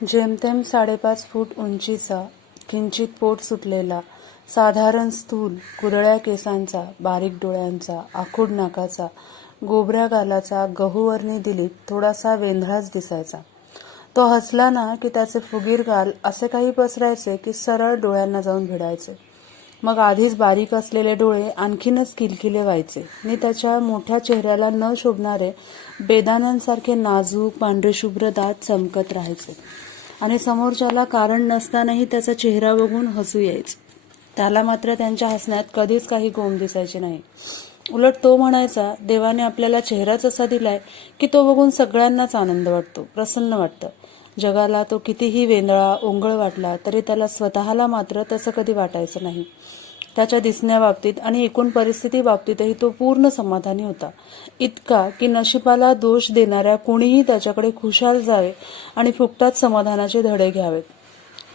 जेमतेम 5.5 फूट उंचीचा, किंचित पोट सुटलेला, साधारण स्थूल, कुरळ्या केसांचा, बारीक डोळ्यांचा, आखूड नाकाचा, गोबऱ्या गालाचा गहूवर्णी दिलीप थोडासा वेंधळाच दिसायचा. तो हसला ना की त्याचे फुगीर गाल असे काही पसरायचे की सरळ डोळ्यांना जाऊन भिडायचे. मग आधीच बारीक असलेले डोळे आणखीनच किलकिले व्हायचे आणि त्याच्या मोठ्या चेहऱ्याला न शोभणारे बेदाण्यांसारखे नाजूक पांढरेशुभ्र दात चमकत राहायचे आणि समोरच्याला कारण नसतानाही त्याचा चेहरा बघून हसू यायचे. त्याला मात्र त्यांच्या हसण्यात कधीच काही गोम दिसायचे नाही. उलट तो म्हणायचा, देवाने आपल्याला चेहराच असा दिलाय की तो बघून सगळ्यांनाच आनंद वाटतो, प्रसन्न वाटतं. जगाला तो कितीही वेंदळा ओंगळ वाटला तरी त्याला स्वतःला मात्र तसं कधी वाटायचं नाही. त्याच्या दिसण्याबाबतीत आणि एकूण परिस्थिती बाबतीतही तो पूर्ण समाधानी होता. इतका की नशिबाला दोष देणाऱ्या कोणीही त्याच्याकडे खुशाल जावे आणि फुकटात समाधानाचे धडे घ्यावेत.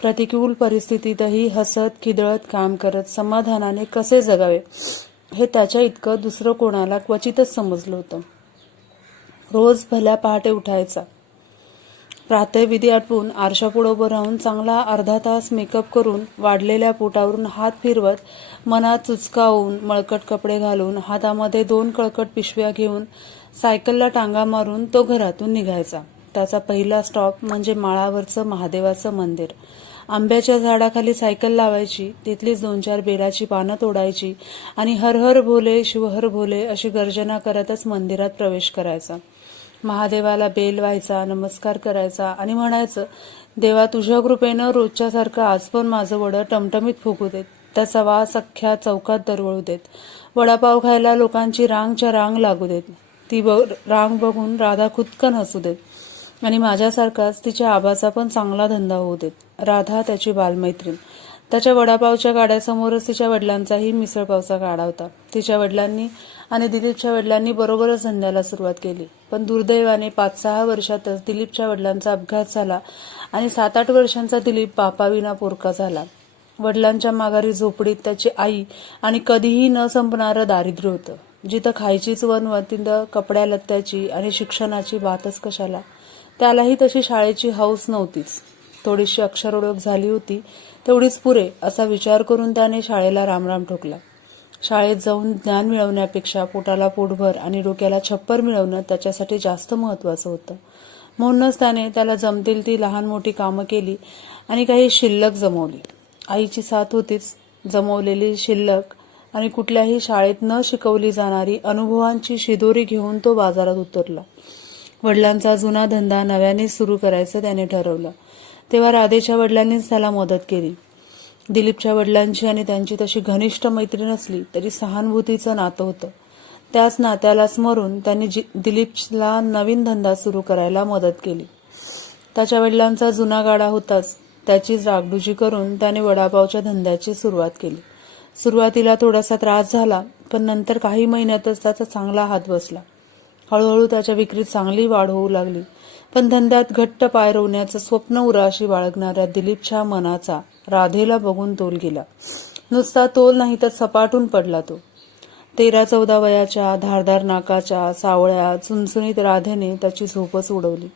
प्रतिकूल परिस्थितीतही हसत खिदळत काम करत समाधानाने कसे जगावे हे त्याच्या इतकं दुसरं कोणाला क्वचितच समजलं होतं. रोज भल्या पहाटे उठायचा. प्रातःविधी आटपून आरशापुढं उभं राहून चांगला अर्धा तास मेकअप करून वाढलेल्या पोटावरून हात फिरवत मनात चुचकावून मळकट कपडे घालून हातामध्ये 2 कळकट पिशव्या घेऊन सायकलला टांगा मारून तो घरातून निघायचा. त्याचा पहिला स्टॉप म्हणजे माळावरचं महादेवाचं मंदिर. आंब्याच्या झाडाखाली सायकल लावायची, तिथलीच 2-4 बेलाची पानं तोडायची आणि हर हर भोले शिवहर भोले अशी गर्जना करतच मंदिरात प्रवेश करायचा. महादेवाला बेल व्हायचा, नमस्कार करायचा आणि म्हणायचं, देवा तुझ्या कृपेनं रोजच्यासारखं आज पण माझं वडं टमटमीत फुगू देत, त्याचा वास अख्ख्या चौकात दरवळू देत, वडापाव खायला लोकांची रांगच्या रांग लागू देत, ती रांग बघून राधा खुदकन हसू देत आणि माझ्यासारखाच तिच्या आबाचा पण चांगला धंदा होऊ देत. राधा त्याची बालमैत्रीण. त्याच्या वडापावच्या गाड्यासमोरच तिच्या वडिलांचाही मिसळपावचा गाडा होता. तिच्या वडिलांनी आणि दिलीपच्या वडिलांनी बरोबरच धंद्याला सुरुवात केली. पण दुर्दैवाने 5-6 वर्षातच दिलीपच्या वडिलांचा अपघात झाला आणि 7-8 वर्षांचा दिलीप बापाविना पोरका झाला. वडिलांच्या माघारी झोपडीत त्याची आई आणि कधीही न संपणारं दारिद्र्य होतं. जिथं खायचीच तिथं कपड्या लत्त्याची आणि शिक्षणाची बातच कशाला. त्यालाही तशी शाळेची हौस नव्हतीच. थोडीशी अक्षर ओळख झाली होती, तेवढीच पुरे असा विचार करून त्याने शाळेला रामराम ठोकला. शाळेत जाऊन ज्ञान मिळवण्यापेक्षा पोटाला पोटभर आणि डोक्याला छप्पर मिळवणं त्याच्यासाठी जास्त महत्त्वाचं होतं. म्हणूनच त्याला जमतील ती लहान मोठी कामं केली आणि काही शिल्लक जमवली. आईची साथ होतीच. जमवलेली शिल्लक आणि कुठल्याही शाळेत न शिकवली जाणारी अनुभवांची शिदोरी घेऊन तो बाजारात उतरला. वडिलांचा जुना धंदा नव्याने सुरू करायचं त्याने ठरवलं. तेव्हा राधेच्या वडिलांनीच त्याला मदत केली. दिलीपच्या वडिलांची आणि त्यांची तशी घनिष्ठ मैत्री नसली तरी सहानुभूतीचं नातं होतं. त्याच नात्याला स्मरून त्यांनी दिलीपला नवीन धंदा सुरू करायला मदत केली. त्याच्या वडिलांचा जुना गाडा होताच, त्याचीच डागडुजी करून त्याने वडापावच्या धंद्याची सुरुवात केली. सुरुवातीला थोडासा त्रास झाला, पण नंतर काही महिन्यातच त्याचा चांगला हात बसला. हळूहळू त्याच्या विक्रीत चांगली वाढ होऊ लागली. पण धंद्यात घट्ट पाय रोवण्याचं स्वप्न उराशी बाळगणाऱ्या दिलीपच्या मनाचा राधेला बघून तोल गेला. नुसता तोल नाही तर सपाटून पडला तो. 13-14 वयाच्या धारदार नाकाच्या सावळ्या चुणचुणीत राधेने त्याची झोपच उडवली.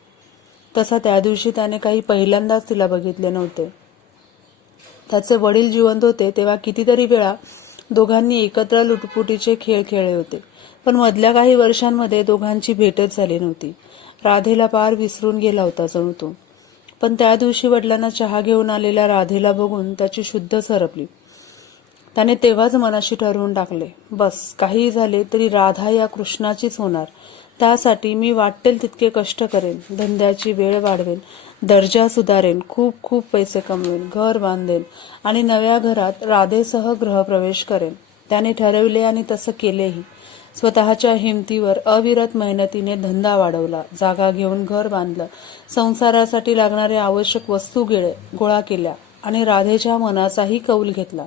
तसा त्या दिवशी त्याने काही पहिल्यांदाच तिला बघितले नव्हते. त्याचे वडील जिवंत होते तेव्हा कितीतरी वेळा दोघांनी एकत्र लुटपुटीचे खेळ खेळले होते, पण मधल्या काही वर्षांमध्ये दोघांची भेटच झाली नव्हती. राधेला पार विसरून गेला होता जणू तो. पण त्या दिवशी वडिलांना चहा घेऊन आलेल्या राधेला बघून त्याची शुद्ध सरपली. त्याने तेव्हाच मनाशी ठरवून टाकले, बस काहीही झाले तरी राधा या कृष्णाचीच होणार. त्यासाठी मी वाटेल तितके कष्ट करेन, धंद्याची वेळ वाढवेन, दर्जा सुधारेन, खूप खूप पैसे कमवेन, घर बांधेन आणि नव्या घरात राधेसह गृहप्रवेश करेन. त्याने ठरवले आणि तसं केलेही. स्वतःच्या हिमतीवर अविरत मेहनतीने धंदा वाढवला, जागा घेऊन घर बांधलं, संसारासाठी लागणाऱ्या आवश्यक वस्तू गोळा केल्या आणि राधेच्या मनाचाही कौल घेतला.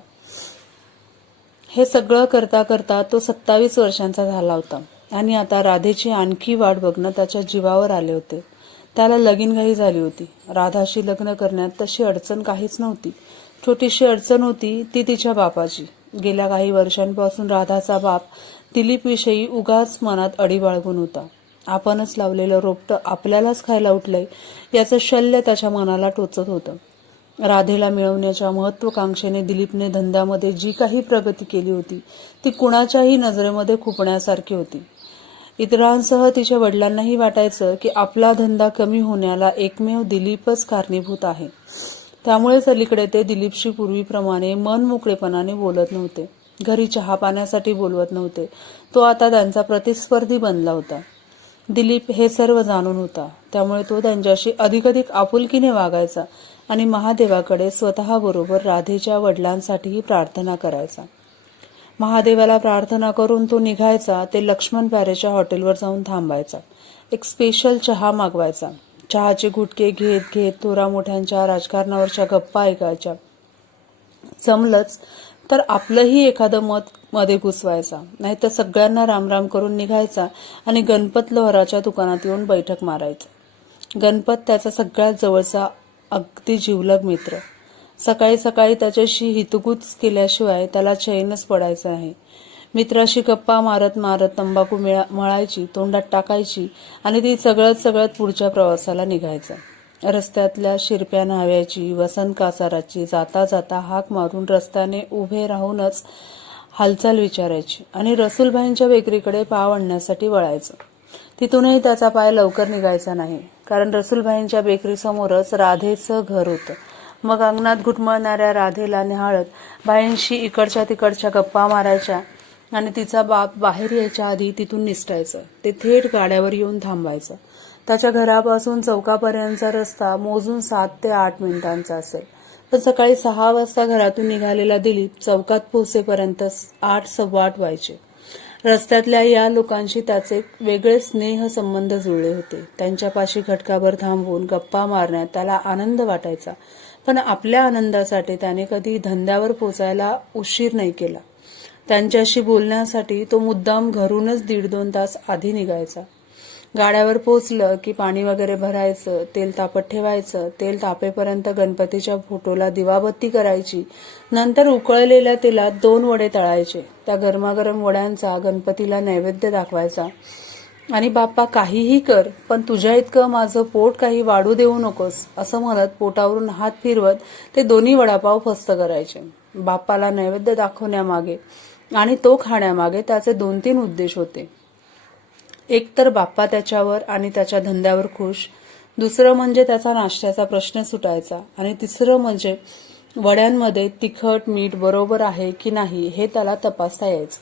हे सगळं करता करता तो 27 वर्षांचा झाला होता आणि आता राधेची आणखी वाट बघणं त्याच्या जीवावर आले होते. त्याला लगीनघाई झाली होती. राधाशी लग्न करण्यात तशी अडचण काहीच नव्हती. छोटीशी अडचण होती ती तिच्या बापाची. गेल्या काही वर्षांपासून राधाचा बाप दिलीपविषयी उगाच मनात अडी बाळगून होता. आपणच लावलेलं रोपटं आपल्यालाच खायला उठलंय याचं शल्य त्याच्या मनाला टोचत होतं. राधेला मिळवण्याच्या महत्वाकांक्षेने दिलीपने धंद्यामध्ये जी काही प्रगती केली होती ती कुणाच्याही नजरेमध्ये खुपण्यासारखी होती. इतरांसह तिच्या वडिलांनाही वाटायचं की आपला धंदा कमी होण्याला एकमेव दिलीपच कारणीभूत आहे. त्यामुळेच अलीकडे ते दिलीपशी पूर्वीप्रमाणे मनमोकळेपणाने बोलत नव्हते. घरी चहा पाण्यासाठी बोलवत नव्हते. तो आता त्यांचा प्रतिस्पर्धी बनला होता. दिलीप हे सर्व जाणून होता. त्यामुळे तो त्यांच्याशी अधिकाधिक आपुलकीने वागायचा आणि महादेवाकडे स्वतःबरोबर राधेच्या वडिलांसाठीही प्रार्थना करायचा. महादेवाला प्रार्थना करून तो निघायचा ते लक्ष्मण प्यारेच्या हॉटेलवर जाऊन थांबायचा. एक स्पेशल चहा मागवायचा. चहाचे गुटके घेत घेत थोरा मोठ्यांच्या राजकारणावरच्या गप्पा ऐकायच्या. जमलंच तर आपलंही एखादं मत मध्ये घुसवायचा, नाहीतर सगळ्यांना रामराम करून निघायचा आणि गणपत लोहाराच्या दुकानात येऊन बैठक मारायचा. गणपत त्याचा सगळ्यात जवळचा अगदी जिवलग मित्र. सकाळी सकाळी त्याच्याशी हितगुज केल्याशिवाय त्याला चैनच पडायचं नाही. मित्राशी गप्पा मारत मारत तंबाखू मळायची, तोंडात टाकायची आणि ती चगळत पुढच्या प्रवासाला निघायचं. रस्त्यातल्या शिरप्या न्हाव्याची, वसंत कासाराची जाता जाता हाक मारून रस्त्याने उभे राहूनच हालचाल विचारायची आणि रसूलभाईंच्या बेकरीकडे पाव आणण्यासाठी वळायचं. तिथूनही त्याचा पाय लवकर निघायचा नाही, कारण रसूलभाईंच्या बेकरीसमोरच राधेचं घर होतं. मग अंगणात घुटमळणाऱ्या राधेला निहाळत बाईंशी इकडच्या तिकडच्या गप्पा मारायच्या आणि तिचा बाप बाहेर यायच्या आधी तिथून निसटायचं. ते थेट गाड्यावर येऊन थांबायचं. त्याच्या घरापासून चौकापर्यंतचा रस्ता मोजून 7 ते 8 मिनिटांचा असेल. पण सकाळी 6 वाजता घरातून निघालेला दिलीप चौकात पोहोचेपर्यंत 8 सव्वा 8 व्हायचे. रस्त्यातल्या या लोकांशी त्याचे वेगळे स्नेह संबंध जुळले होते. त्यांच्यापाशी घटकाभर थांबून गप्पा मारण्यात त्याला आनंद वाटायचा. पण आपल्या आनंदासाठी त्याने कधी धंद्यावर पोचायला उशीर नाही केला. त्यांच्याशी बोलण्यासाठी तो मुद्दाम घरूनच 1.5-2 तास आधी निघायचा. गाड्यावर पोचलं की पाणी वगैरे भरायचं, तेल तापत ठेवायचं. तेल तापेपर्यंत गणपतीच्या फोटोला दिवाबत्ती करायची. नंतर उकळलेल्या तेलात 2 वडे तळायचे. त्या गरमागरम वड्यांचा गणपतीला नैवेद्य दाखवायचा आणि बाप्पा काहीही कर, पण तुझ्या इतकं माझं पोट काही वाढू देऊ नकोस असं म्हणत पोटावरून हात फिरवत ते 2 वडापाव फस्त करायचे. बाप्पाला नैवेद्य दाखवण्यामागे आणि तो खाण्यामागे त्याचे 2-3 उद्देश होते. एक तर बाप्पा त्याच्यावर आणि त्याच्या धंद्यावर खुश, दुसरं म्हणजे त्याचा नाश्त्याचा प्रश्न सुटायचा आणि तिसरं म्हणजे वड्यांमध्ये तिखट मीठ बरोबर आहे की नाही हे त्याला तपासता यायचं.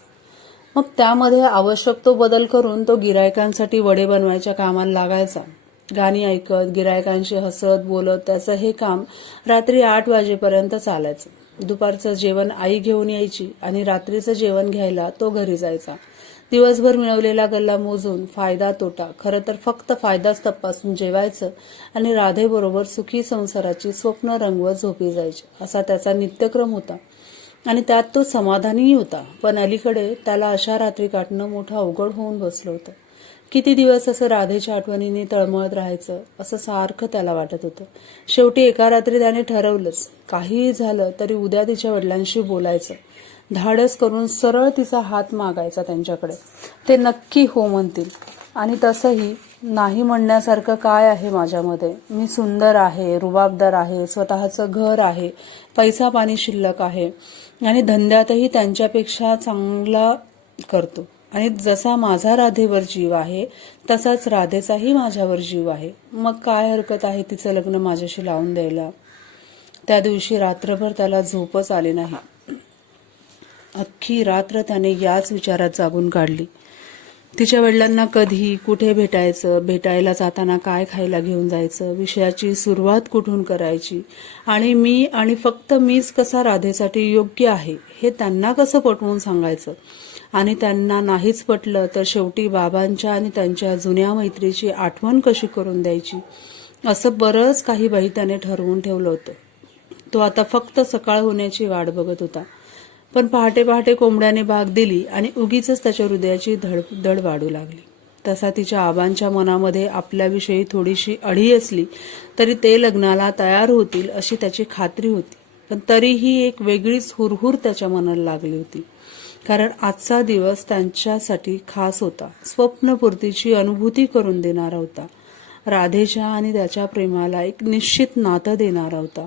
मग त्यामध्ये आवश्यक तो बदल करून तो गिरायकांसाठी वडे बनवायच्या कामाला लागायचा. गाणी ऐकत गिरायकांशी हसत बोलत त्याचं हे काम रात्री 8 वाजेपर्यंत चालायचं. दुपारचं जेवण आई घेऊन यायची आणि रात्रीचं जेवण घ्यायला तो घरी जायचा. दिवसभर मिळवलेला गल्ला मोजून फायदा तोटा, खरं तर फक्त फायदाच तपासून जेवायचं आणि राधेबरोबर सुखी संसाराची स्वप्न रंगवत झोपी जायची असा त्याचा नित्यक्रम होता आणि त्यात तो समाधानीही होता. पण अलीकडे त्याला अशा रात्री काटणं मोठं अवघड होऊन बसलं होतं. किती दिवस असं राधेच्या आठवणीने तळमळत राहायचं असं सारखं त्याला वाटत होतं. शेवटी एका रात्री त्याने ठरवलंच, काहीही झालं तरी उद्या तिच्या वडिलांशी बोलायचं. धाडस करून सरळ तिचा हात मागायचा त्यांच्याकडे. ते नक्की हो म्हणतील. आणि तसंही नाही म्हणण्यासारखं काय आहे माझ्यामध्ये? मी सुंदर आहे, रुबाबदार आहे, स्वतःचं घर आहे, पैसा पाणी शिल्लक आहे आणि धंद्यातही त्यांच्यापेक्षा चांगला करतो. आणि जसा माझा राधेवर जीव आहे तसाच राधेचाही माझ्यावर जीव आहे. मग काय हरकत आहे तिचं लग्न माझ्याशी लावून द्यायला? त्या दिवशी रात्रभर त्याला झोपच आली नाही. अख्खी रात्र त्याने याच विचारात जागून काढली. तिच्या वडिलांना कधी कुठे भेटायचं, भेटायला जाताना काय खायला घेऊन जायचं, विषयाची सुरुवात कुठून करायची आणि मी आणि फक्त मीच कसा राधेसाठी योग्य आहे हे त्यांना कसं पटवून सांगायचं. आणि त्यांना नाहीच पटलं तर शेवटी बाबांच्या आणि त्यांच्या जुन्या मैत्रीची आठवण कशी करून द्यायची, असं बरंच काही बाई त्याने ठरवून ठेवलं होतं. तो आता फक्त सकाळ होण्याची वाट बघत होता. पण पहाटे पहाटे कोंबड्याने भाग दिली आणि उगीच त्याच्या हृदयाची धडधड वाढू लागली. तसा तिच्या आबांच्या मनामध्ये आपल्याविषयी थोडीशी अढी असली तरी ते लग्नाला तयार होतील अशी त्याची खात्री होती. पण तरीही एक वेगळीच हुरहुर त्याच्या मनाला लागली होती. कारण आजचा दिवस त्यांच्यासाठी खास होता, स्वप्नपूर्तीची अनुभूती करून देणारा होता, राधेच्या आणि त्याच्या प्रेमाला एक निश्चित नातं देणारा होता.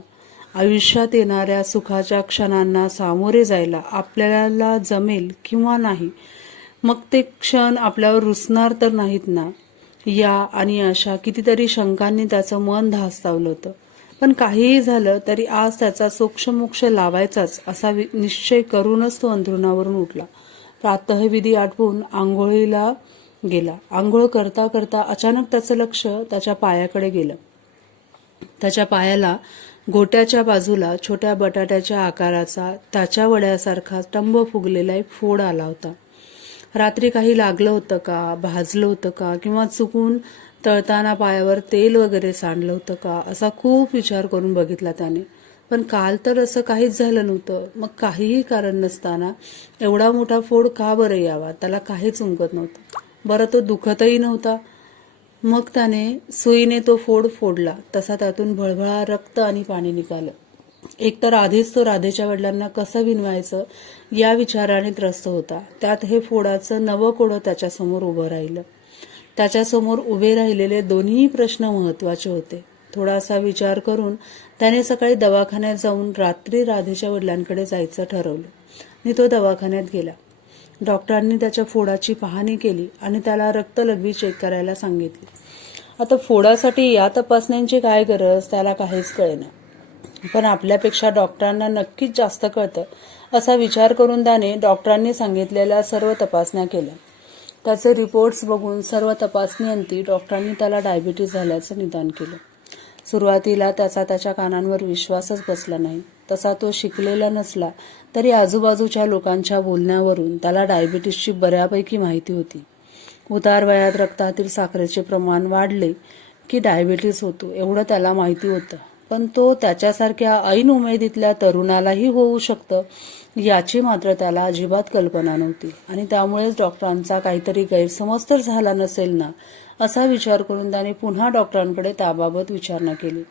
आयुष्यात येणाऱ्या सुखाच्या क्षणांना सामोरे जायला आपल्याला जमेल किंवा नाही, मग ते क्षण आपल्यावर रुसणार तर नाहीत ना, या आणि अशा कितीतरी शंकांनी त्याचं मन धास्तावलं होतं. पण काहीही झालं तरी आज त्याचा सोक्षमोक्ष लावायचाच असा निश्चय करूनच तो अंथरुणावरून उठला. प्रातःविधी आटपून आंघोळीला गेला. आंघोळ करता करता अचानक त्याचं लक्ष त्याच्या पायाकडे गेलं. त्याच्या पायाला गोट्याच्या बाजूला छोट्या बटाट्याच्या आकाराचा, त्याच्या वड्यासारखा टंब फुगलेला एक फोड आला होता. रात्री काही लागलं होतं का, भाजलं होतं का, किंवा चुकून तळताना पायावर तेल वगैरे सांडलं होतं का, असा खूप विचार करून बघितला त्याने. पण काल तर असं काहीच झालं नव्हतं. मग काहीही कारण नसताना एवढा मोठा फोड का बरं यावा, त्याला काहीच उमगत नव्हतं. बरं, तो दुखतही नव्हता. मग त्याने सुईने तो फोड फोडला. तसा त्यातून भळभळा रक्त आणि पाणी निघालं. एकतर आधीच तो राधेच्या वडिलांना कसं विनवायचं या विचाराने त्रस्त होता. त्यात हे फोडाचं नवं कोडं त्याच्यासमोर उभं राहिलं. त्याच्यासमोर उभे राहिलेले दोन्ही प्रश्न महत्वाचे होते. थोडासा विचार करून त्याने सकाळी दवाखान्यात जाऊन रात्री राधेच्या वडिलांकडे जायचं ठरवलं आणि तो दवाखान्यात गेला. डॉक्टरांनी त्याच्या फोडाची पाहणी केली आणि त्याला रक्तलघवी चेक करायला सांगितली. आता फोडासाठी या तपासण्यांची काय गरज, त्याला काहीच कळेना. पण आपल्यापेक्षा डॉक्टरांना नक्कीच जास्त कळतं असा विचार करून त्याने डॉक्टरांनी सांगितलेल्या सर्व तपासण्या केल्या. त्याचे रिपोर्ट्स बघून सर्व तपासणीअंती डॉक्टरांनी त्याला डायबिटीज झाल्याचं निदान केलं. सुरुवातीला त्याच्या कानांवर विश्वासच बसला नाही. तसा तो शिकलेला नसला तरी आजूबाजूच्या लोकांच्या बोलण्यावरून त्याला डायबिटीसची बऱ्यापैकी माहिती होती. उतार वयात रक्तातील साखरेचे प्रमाण वाढले की डायबिटीस होतो एवढं त्याला माहिती होतं. पण तो त्याच्यासारख्या ऐन उमेदीतल्या तरुणालाही होऊ शकतं याची मात्र त्याला अजिबात कल्पना नव्हती. आणि त्यामुळेच डॉक्टरांचा काहीतरी गैरसमज तर झाला नसेल ना, असा विचार करून त्याने पुन्हा डॉक्टरांकडे त्याबाबत विचारणा केली.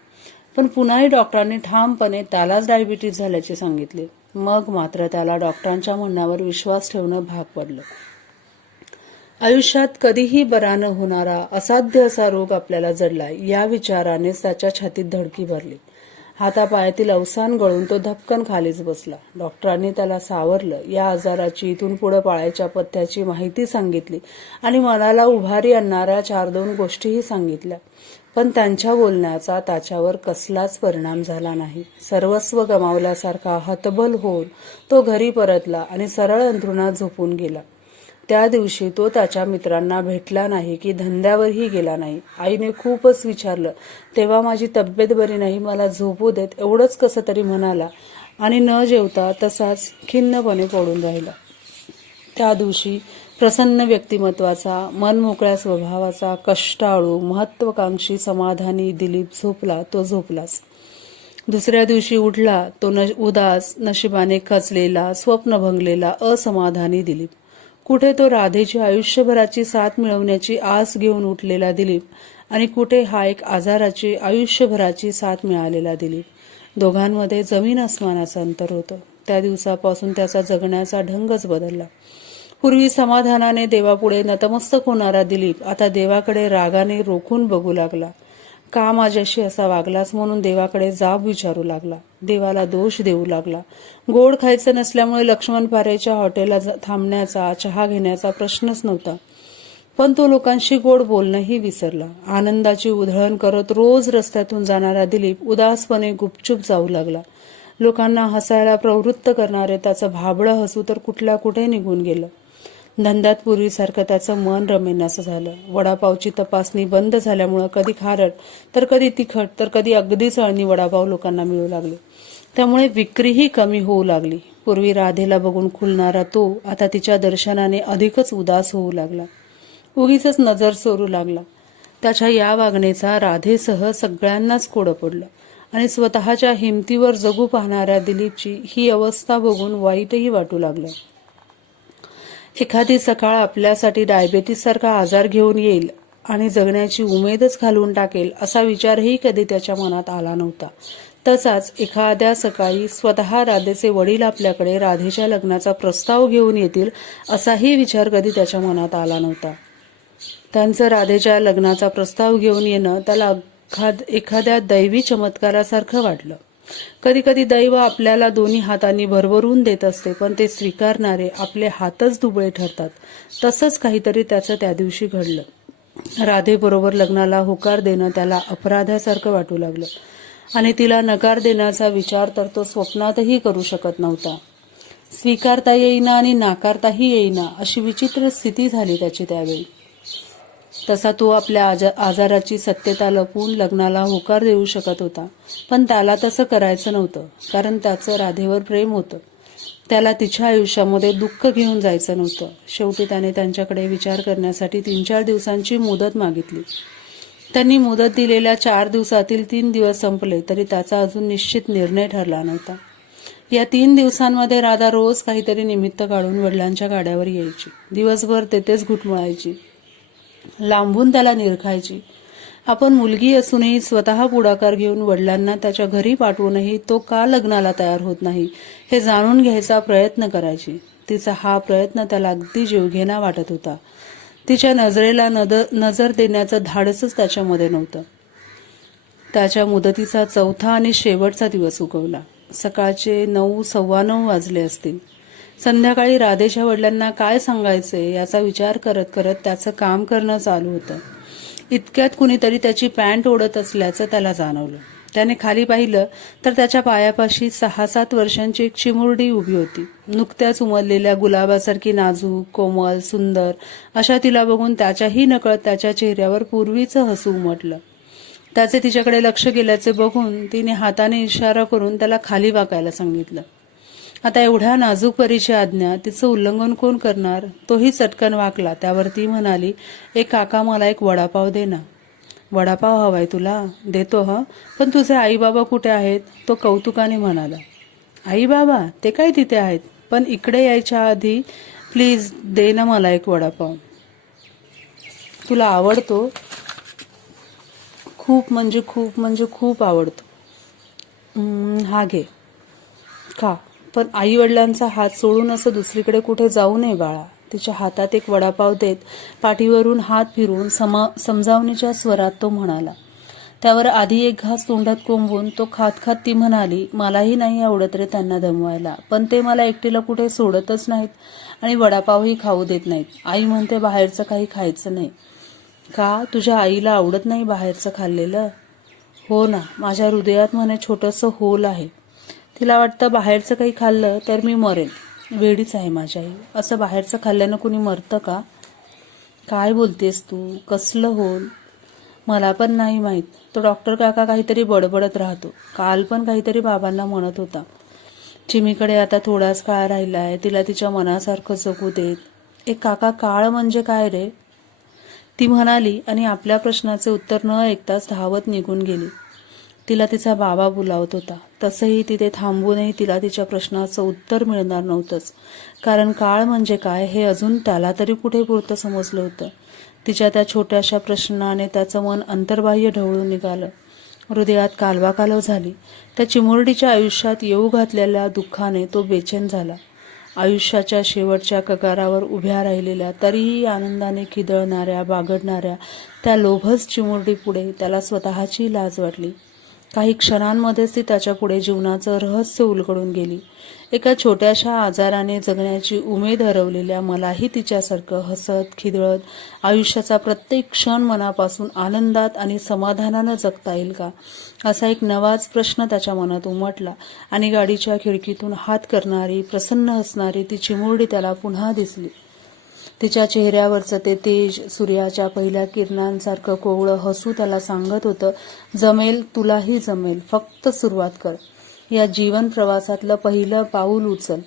पण पुन्हाही डॉक्टरांनी ठामपणे त्यालाच डायबिटीज झाल्याचे सांगितले. मग मात्र त्याला डॉक्टरांच्या म्हणण्यावर विश्वास ठेवणं भाग पडलं. आयुष्यात कधीही बरा न होणारा असाध्य असा रोग आपल्याला जडलाय या विचारानेच त्याच्या छातीत धडकी भरली. हातापायातील अवसान गळून तो धपकन खालीच बसला. डॉक्टरांनी त्याला सावरलं. या आजाराची इथून पुढे पाळायच्या पथ्याची माहिती सांगितली आणि मनाला उभारी आणणाऱ्या 4-2 गोष्टीही सांगितल्या. पण त्यांच्या बोलण्याचा त्याच्यावर कसलाच परिणाम झाला नाही. सर्वस्व गमावल्यासारखा हतबल होऊन तो घरी परतला आणि सरळ अंथरुणात झोपून गेला. त्या दिवशी तो त्याच्या मित्रांना भेटला नाही की धंद्यावरही गेला नाही. आईने खूपच विचारलं तेव्हा माझी तब्येत बरी नाही, मला झोपू देत, एवढंच कसं तरी म्हणाला आणि न जेवता तसाच खिन्नपणे पडून राहिला. त्या दिवशी प्रसन्न व्यक्तिमत्वाचा, मनमोकळ्या स्वभावाचा, कष्टाळू, महत्वाकांक्षी, समाधानी दिलीप झोपला तो झोपलाच. दुसऱ्या दिवशी उठला तो उदास, नशिबाने खचलेला, स्वप्न भंगलेला, असमाधानी दिलीप. कुठे तो राधेची आयुष्यभराची साथ मिळवण्याची आस घेऊन उठलेला दिलीप आणि कुठे हा एक आजाराची आयुष्यभराची साथ मिळालेला दिलीप. दोघांमध्ये जमीन आसमानाचं अंतर होतं. त्या दिवसापासून त्याचा जगण्याचा ढंगच बदलला. पूर्वी समाधानाने देवापुढे नतमस्तक होणारा दिलीप आता देवाकडे रागाने रोखून बघू लागला. का माझ्याशी असा वागलास म्हणून देवाकडे जाब विचारू लागला. देवाला दोष देऊ लागला. गोड खायचं नसल्यामुळे लक्ष्मण पारेच्या हॉटेलला थांबण्याचा, चहा घेण्याचा प्रश्नच नव्हता. पण तो लोकांशी गोड बोलणंही विसरला. आनंदाची उधळण करत रोज रस्त्यातून जाणारा दिलीप उदासपणे गुपचूप जाऊ लागला. लोकांना हसायला प्रवृत्त करणारे त्याचं भाबडं हसू तर कुठल्या कुठे निघून गेलं. धंद्यात पूर्वीसारखं त्याचं मन रमेनासं झालं. वडापावची तपासणी बंद झाल्यामुळं कधी खारट तर कधी तिखट तर कधी अगदीच अळणी वडापाव लोकांना मिळू लागले. त्यामुळे विक्रीही कमी होऊ लागली. पूर्वी राधेला बघून खुलणारा तो आता तिच्या दर्शनाने अधिकच उदास होऊ लागला. उगीच नजर चोरू लागला. त्याच्या या वागणेचा राधेसह सगळ्यांनाच कोडं पडलं आणि स्वतःच्या हिमतीवर जगू पाहणाऱ्या दिलीपची ही अवस्था बघून वाईटही वाटू लागलं. एखादी सकाळ आपल्यासाठी डायबिटीससारखा आजार घेऊन येईल आणि जगण्याची उमेदच घालवून टाकेल असा विचारही कधी त्याच्या मनात आला नव्हता. तसाच एखाद्या सकाळी स्वतः राधेचे वडील आपल्याकडे राधेच्या लग्नाचा प्रस्ताव घेऊन येतील असाही विचार कधी त्याच्या मनात आला नव्हता. त्यांचं राधेच्या लग्नाचा प्रस्ताव घेऊन येणं त्याला एखाद्या दैवी चमत्कारासारखं वाटलं. कधी कधी दैव आपल्याला दोन्ही हातांनी भरभरून देत असते, पण ते स्वीकारणारे आपले हातच दुबळे ठरतात. तसंच काहीतरी त्याचं त्या दिवशी घडलं. राधेबरोबर लग्नाला होकार देणं त्याला अपराधासारखं वाटू लागलं आणि तिला नकार देण्याचा विचार तर तो स्वप्नातही करू शकत नव्हता. स्वीकारता येईना आणि नाकारताही येईना अशी विचित्र स्थिती झाली त्याची त्यावेळी. तसा तो आपल्या आजाराची सत्यता लपवून लग्नाला होकार देऊ शकत होता, पण त्याला तसं करायचं नव्हतं, कारण त्याचं राधेवर प्रेम होतं. त्याला तिच्या आयुष्यामध्ये दुःख घेऊन जायचं नव्हतं. शेवटी त्याने त्यांच्याकडे विचार करण्यासाठी 3-4 दिवसांची मुदत मागितली. त्यांनी मुदत दिलेल्या 4 दिवसातील 3 दिवस संपले तरी त्याचा अजून निश्चित निर्णय ठरला नव्हता. या 3 दिवसांमध्ये राधा रोज काहीतरी निमित्त काढून वडिलांच्या गाड्यावर यायची. दिवसभर तेथेच घुटमळायची. लांबून त्याला निरखायची. आपण मुलगी असूनही स्वतः पुढाकार घेऊन वडिलांना त्याच्या घरी पाठवूनही तो का लग्नाला तयार होत नाही हे जाणून घ्यायचा प्रयत्न करायची. तिचा हा प्रयत्न त्याला अगदी जीवघेणा वाटत होता. तिच्या नजरेला नजर देण्याचं धाडसच त्याच्यामध्ये नव्हतं. त्याच्या मुदतीचा 4था आणि शेवटचा दिवस उगवला. सकाळचे 9:15 वाजले असतील. संध्याकाळी राधेच्या वडिलांना काय सांगायचे याचा विचार करत करत त्याचं काम करणं चालू होतं. इतक्यात कुणीतरी त्याची पॅन्ट ओढत असल्याचं त्याला जाणवलं. त्याने खाली पाहिलं तर त्याच्या पायापाशी 6-7 वर्षांची एक चिमुरडी उभी होती. नुकत्याच उमललेल्या गुलाबासारखी नाजूक, कोमल, सुंदर अशा तिला बघून त्याच्याही नकळत त्याच्या चेहऱ्यावर पूर्वीचं हसू उमटलं. त्याचे तिच्याकडे लक्ष गेल्याचे बघून तिने हाताने इशारा करून त्याला खाली वाकायला सांगितलं. आता एवढ्या नाजूक परीची आज्ञा तिचं उल्लंघन कोण करणार? तोही चटकन वाकला. त्यावर ती म्हणाली, काका मला एक वडापाव दे ना. वडापाव हवाय तुला? देतो हं, पण तुझे आई बाबा कुठे आहेत? तो कौतुकाने म्हणाला. आई बाबा ते काय तिथे आहेत, पण इकडे यायच्या आधी प्लीज दे ना मला एक वडापाव. तुला आवडतो? खूप म्हणजे खूप आवडतो. हा घे खा, पण आई वडिलांचा हात सोडून असं दुसरीकडे कुठे जाऊ नये बाळा. तिच्या हातात एक वडापाव देत पाठीवरून हात फिरवून समजावणीच्या स्वरात तो म्हणाला. त्यावर आधी एक घास तोंडात कोंबून तो खात खात ती म्हणाली, मलाही नाही आवडत रे त्यांना दमवायला, पण ते मला एकटीला कुठे सोडतच नाहीत आणि वडापावही खाऊ देत नाहीत. आई म्हणते बाहेरचं काही खायचं नाही. का तुझ्या आईला आवडत नाही बाहेरचं खाल्लेलं? हो ना, माझ्या हृदयात म्हणे छोटंसं होल आहे. तिला वाटतं बाहेरचं काही खाल्लं तर मी मरेन. वेडीच आहे माझी आई. असं बाहेरचं खाल्ल्यानं कुणी मरतं का? काय बोलतेस तू? कसलं होल? मला पण नाही माहीत. तो डॉक्टर काका काहीतरी बडबडत राहतो. काल पण काहीतरी बाबांना म्हणत होता. चिमीकडे आता थोडाच काळ राहिलाय, तिला तिच्या मनासारखं जगू देत. काका काळ म्हणजे काय रे? ती म्हणाली आणि आपल्या प्रश्नाचे उत्तर न ऐकताच धावत निघून गेली. तिला तिचा बाबा बोलावत होता. तसंही तिथे थांबूनही तिला तिच्या प्रश्नाचं उत्तर मिळणार नव्हतंच, कारण काळ म्हणजे काय हे अजून त्याला तरी कुठे पुरतं समजलं होतं. तिच्या त्या छोट्याशा प्रश्नाने त्याचं मन अंतर्बाह्य ढवळून निघालं. हृदयात कालवाकालव झाली. त्या चिमुरडीच्या आयुष्यात येऊ घातलेल्या दुःखाने तो बेचैन झाला. आयुष्याच्या शेवटच्या कगारावर उभ्या राहिलेल्या तरीही आनंदाने खिदळणाऱ्या बागडणाऱ्या त्या लोभस चिमुरडीपुढे त्याला स्वतःची लाज वाटली. काही क्षणांमध्येच ती त्याच्यापुढे जीवनाचं रहस्य उलगडून गेली. एका छोट्याशा आजाराने जगण्याची उमेद हरवलेल्या मलाही तिच्यासारखं हसत खिदळत आयुष्याचा प्रत्येक क्षण मनापासून आनंदात आणि समाधानानं जगता येईल का, असा एक नवाच प्रश्न त्याच्या मनात उमटला आणि गाडीच्या खिडकीतून हात करणारी प्रसन्न हसणारी ती चिमुरडी त्याला पुन्हा दिसली. तिच्या चेहऱ्यावरचं ते तेज सूर्याच्या पहिल्या किरणांसारखं कोवळं हसू त्याला सांगत होतं, जमेल, तुलाही जमेल, फक्त सुरुवात कर. या जीवन प्रवासातलं पहिलं पाऊल उचल.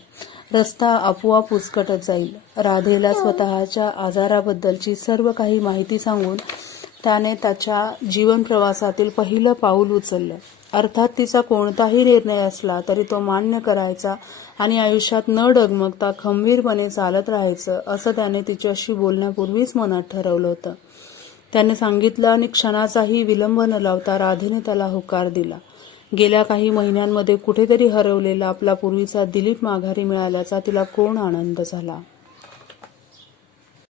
रस्ता आपोआप उचकटत जाईल. राधेला स्वतःच्या आजाराबद्दलची सर्व काही माहिती सांगून त्याने त्याच्या जीवन प्रवासातील पहिलं पाऊल उचललं. अर्थात तिचा कोणताही निर्णय असला तरी तो मान्य करायचा आणि आयुष्यात न डगमगता खंबीरपणे चालत राहायचं असं त्याने तिच्याशी बोलण्यापूर्वीच मनात ठरवलं होतं. त्याने सांगितलं आणि क्षणाचाही विलंब न लावता राधेने त्याला होकार दिला. गेल्या काही महिन्यांमध्ये कुठेतरी हरवलेला आपला पूर्वीचा दिलीप माघारी मिळाल्याचा तिला कोण आनंद झाला.